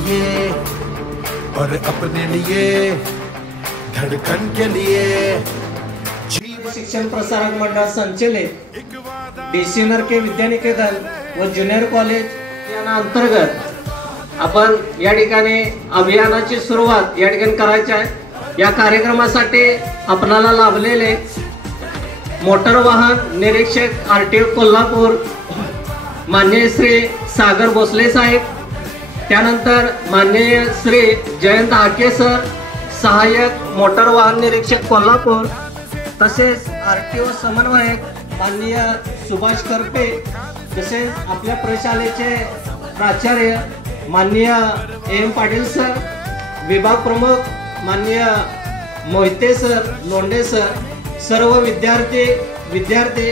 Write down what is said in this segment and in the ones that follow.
लिए और अपने लिए धड़कन के लिए। शिक्षण प्रसारक मंडळ संचलित डीसीनर के विद्यानिकेतन व ज्युनियर कॉलेज या अंतर्गत आपण या ठिकाणी अभियानाची सुरुवात या ठिकाणी करायची आहे। या कार्यक्रमासाठी आपणाला लाभलेले मोटर वाहन निरीक्षक आरटीओ कोल्हापूर माननीय श्री सागर भोसले साहेब, त्यानंतर माननीय श्री जयंत हाके सर सहाय्यक मोटर वाहन निरीक्षक कोल्हापूर, तसेच आरटीओ समन्वयक माननीय सुभाष करपे, तसेच आपल्या प्रशालेचे प्राचार्य माननीय एम पाटील सर, विभाग प्रमुख माननीय मोहिते सर, लोंढे सर, सर्व विद्यार्थी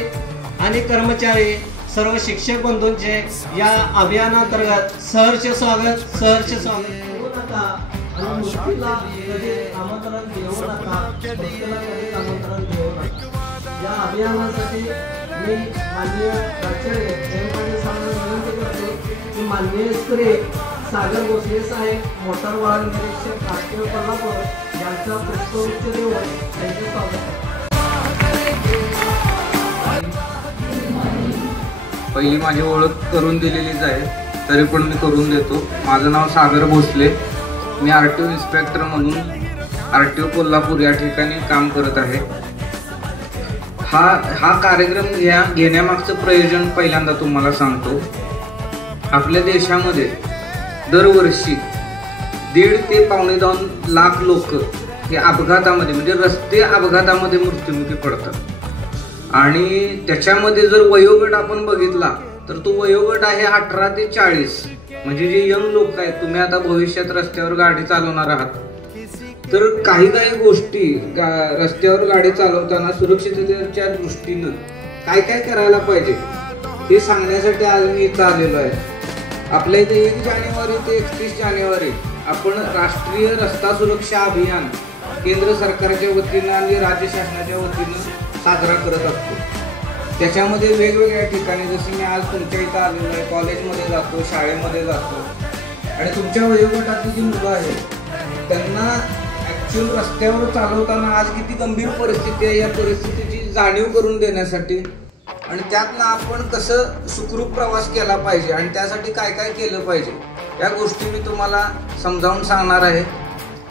आणि कर्मचारी, सर्व शिक्षक बंधूंचे या अभियानांतर्गत सहर्ष स्वागत करू नका। आमंत्रण देऊ नका, आमंत्रण देऊ नका। या अभियानासाठी मी माननीय प्राचार्य एम पाटील साहेबांना विनंती करतो की माननीय श्री सागर भोसले साहेब मोटर वाहन निरीक्षक आरटीओ कोल्हापूर यांचा पुष्पगुच्छ देऊन त्यांचे स्वागत। पहिली माझी ओळख करून दिलेलीच आहे, तरी पण मी करून देतो। माझं नाव सागर भोसले, मी आरटीओ इन्स्पेक्टर म्हणून आरटीओ कोल्हापूर या ठिकाणी काम करत आहे। हा कार्यक्रम घेण्यामागचं प्रयोजन पहिल्यांदा तुम्हाला सांगतो। आपल्या देशामध्ये दरवर्षी 1.5 ते 2.25 लाख लोक हे अपघातामध्ये म्हणजे रस्ते अपघातामध्ये मृत्युमुखी पडतात आणि त्याच्यामध्ये जर वयोगट आपण बघितला तर तो वयोगट आहे 18 ते 40। म्हणजे जे यंग लोक आहेत, तुम्ही आता भविष्यात रस्त्यावर गाडी चालवणार आहात, तर काही गोष्टी रस्त्यावर गाडी चालवताना सुरक्षिततेच्या दृष्टीनं काय करायला पाहिजे हे सांगण्यासाठी आज मी इथं आलेलो आहे। आपल्या इथे 1 जानेवारी ते 31 जानेवारी आपण राष्ट्रीय रस्ता सुरक्षा अभियान केंद्र सरकारच्या वतीनं आणि राज्य शासनाच्या वतीनं साजरा करत असतो। त्याच्यामध्ये वेगवेगळ्या ठिकाणी, जसं मी आज तुमच्या इथं आलेलो आहे, कॉलेजमध्ये जातो, शाळेमध्ये जातो आणि तुमच्या वयोगटातली जी मुलं आहेत त्यांना ॲक्च्युअल रस्त्यावर चालवताना आज किती गंभीर परिस्थिती आहे या परिस्थितीची जाणीव करून देण्यासाठी आणि त्यातनं आपण कसं सुखरूप प्रवास केला पाहिजे आणि त्यासाठी काय केलं पाहिजे या गोष्टी मी तुम्हाला समजावून सांगणार आहे।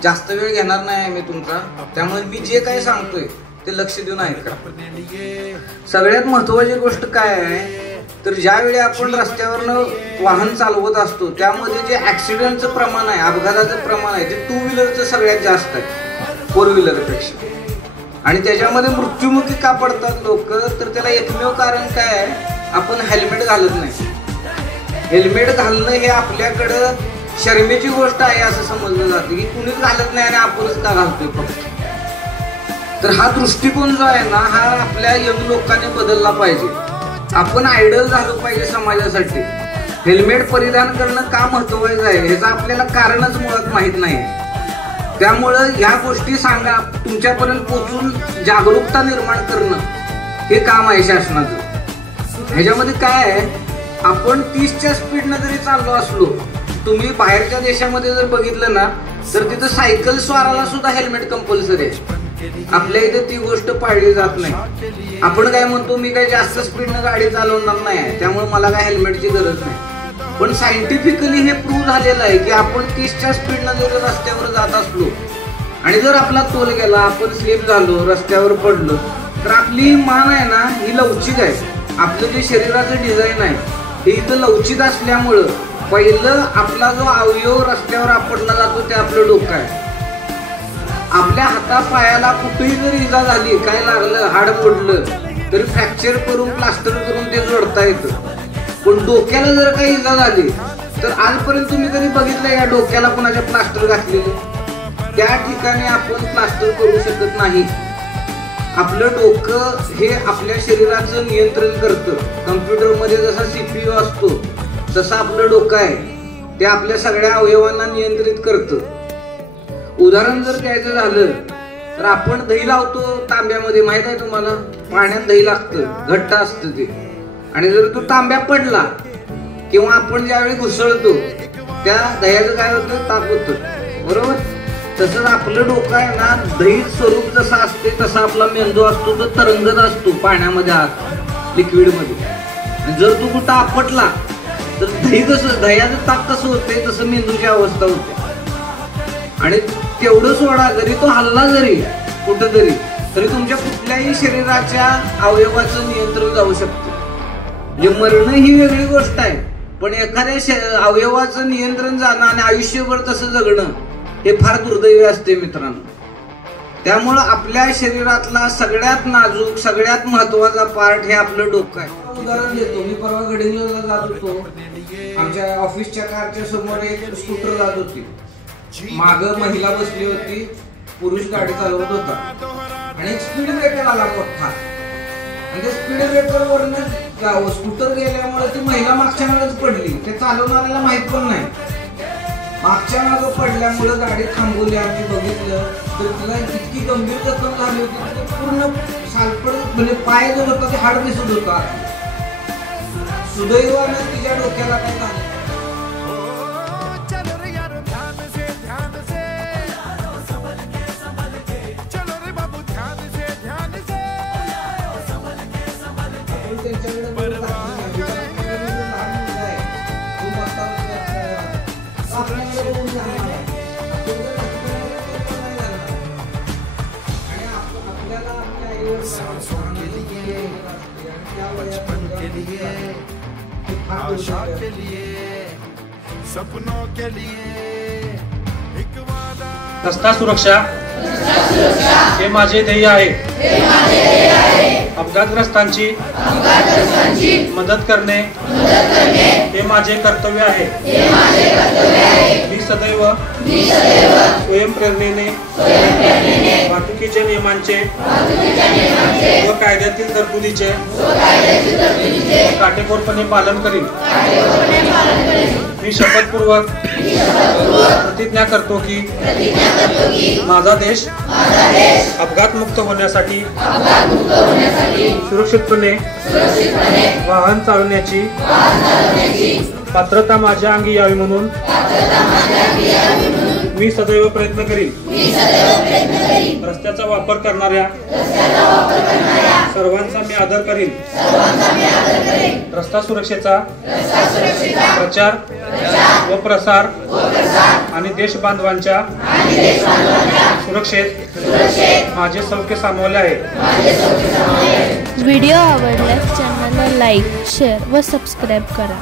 जास्त वेळ घेणार नाही आहे मी तुमचा, त्यामुळे मी जे काही सांगतोय ते लक्ष देऊन ऐका। सगळ्यात महत्त्वाची गोष्ट काय आहे तर ज्यावेळी आपण रस्त्यावरनं वाहन चालवत असतो त्यामध्ये जे ॲक्सिडेंटचं प्रमाण आहे, अपघाताचं प्रमाण आहे, ते 2 व्हीलरचं सगळ्यात जास्त आहे 4 व्हीलरपेक्षा। आणि त्याच्यामध्ये मृत्युमुखी का पडतात लोक तर त्याला एकमेव कारण काय आहे, आपण हेल्मेट घालत नाही। हेल्मेट घालणं हे आपल्याकडं शर्मेची गोष्ट आहे असं समजलं जातं की कुणीच घालत नाही आणि आपणच का घालतोय फक्त। तर हा दृष्टिकोन जो आहे ना हा आपल्या यंग लोकांनी बदलला पाहिजे। आपण आयडल झालो पाहिजे समाजासाठी। हेल्मेट परिधान करणं का महत्त्वाचं आहे ह्याचं आपल्याला कारणच मुळात माहीत नाही। त्यामुळं ह्या गोष्टी सांगा, तुमच्यापर्यंत पोचून जागरूकता निर्माण करणं हे काम आहे शासनाचं। ह्याच्यामध्ये काय आहे, आपण 30च्या स्पीडनं जरी चाललो असलो, तुम्ही बाहेरच्या देशामध्ये जर बघितलं ना तर तिथं सायकल स्वाराला सुद्धा हेल्मेट कंपल्सरी आहे। आपल्या इथे ती गोष्ट पाळली जात नाही। आपण काय म्हणतो, मी काही जास्त स्पीडनं गाडी चालवणार नाही त्यामुळे मला काय हेल्मेटची गरज नाही। पण सायंटिफिकली हे प्रूव्ह झालेलं आहे की आपण 30च्या स्पीडनं जर रस्त्यावर जात असलो आणि जर आपला तोल गेला, आपण स्लिप झालो, रस्त्यावर पडलो, तर आपली मान आहे ना ही लवचिक आहे। आपलं जे शरीराचं डिझाईन आहे हे इथं लवचिक असल्यामुळं पहिलं आपला जो अवयव रस्त्यावर आपटला जातो ते आपलं डोकं आहे। आपल्या हातापायाला कुठेही जर इजा झाली, काय लागलं, हाड मोडलं, तरी फ्रॅक्चर करून प्लास्टर करून ते जोडता येतं। पण डोक्याला जर काही इजा झाली तर आजपर्यंत तुम्ही कधी बघितलं या डोक्याला कोणाच्या प्लास्टर घातलेले? त्या ठिकाणी आपण प्लास्टर करू शकत नाही। आपलं डोकं हे आपल्या शरीराचं नियंत्रण करतं। कम्प्युटरमध्ये जसा CPU असतो तसं आपलं डोकं आहे, ते आपल्या सगळ्या अवयवांना नियंत्रित करतं। उदाहरण जर द्यायचं झालं तर आपण दही लावतो तांब्यामध्ये, माहित आहे तुम्हाला, पाण्यात दही लागतं, घट्ट असतं ते, आणि जर तो तांब्या पडला किंवा आपण ज्यावेळी घुसळतो त्या दह्याचं काय होतं, ताप होतं, बरोबर. तसंच आपलं डोकं आहे ना, दही स्वरूप जसं असते तसा आपला मेंदू असतो, तो तरंगत असतो पाण्यामध्ये, आत लिक्विडमध्ये. जर तू कुठं आपटला तर दही कसं, दह्याचं ताप कसं होते तसं मेंदूची अवस्था होते. आणि तेवढं सोडा, जरी तो हल्ला जरी कुठं तरी तुमच्या कुठल्याही शरीराच्या अवयवाचं नियंत्रण जाऊ शकतं. म्हणजे मरणं ही वेगळी गोष्ट आहे, पण एखाद्या अवयवाचं नियंत्रण जाणं आणि आयुष्यभर तसं जगणं हे फार दुर्दैवी असते मित्रांनो. त्यामुळं आपल्या शरीरातला सगळ्यात नाजूक, सगळ्यात महत्वाचा पार्ट हे आपलं डोकं आहे. उदाहरण देतो, मी परवा गडिंग्लजला जात होतो, आमच्या ऑफिसच्या कारच्या समोर एक स्कूटर जात होती. मागं महिला बसली होती, पुरुष गाडी चालवत होता आणि एक स्पीड ब्रेकर आला मोठा. आणि त्या स्पीड ब्रेकर वरनं स्कूटर गेल्यामुळे ती महिला मागच्या मागच पडली. ते चालवणाऱ्याला माहित पण नाही. मागच्या मागं पडल्यामुळे गाडी थांबवली. आम्ही बघितलं तर तिला इतकी गंभीर जखम झाली होती, पूर्ण सालपड, म्हणजे पाय जो होता ते हाड दिसत होता. सुदैवानं तिच्या डोक्याला काय झालं. के लिए सपनों के लिए एक वादा. रस्ता सुरक्षा हे माझे ध्येय आहे. अपघातग्रस्तांची मदत करणे हे माझे कर्तव्य आहे. मी सदैव स्वयंप्रेरणेने वाहतुकीच्या नियमांचे व कायद्यातील तरतुदीचे काटेकोरपणे पालन करीन. मी शपथपूर्वक प्रतिज्ञा करतो की माझा देश अपघातमुक्त होण्यासाठी सुरक्षितपणे वाहन चालवण्याची पात्रता माझ्या अंगी यावी म्हणून मी सदैव प्रयत्न करीन. रस्त्याचा वापर करणाऱ्या सर्वांचा मी आदर करीन. रस्ता सुरक्षेचा प्रचार व प्रसार आणि देश बांधवांच्या सुरक्षेत माझे सौख्य सामावले आहे. व्हिडिओ आवडल्यास चॅनलला लाईक, शेअर व सबस्क्राईब करा.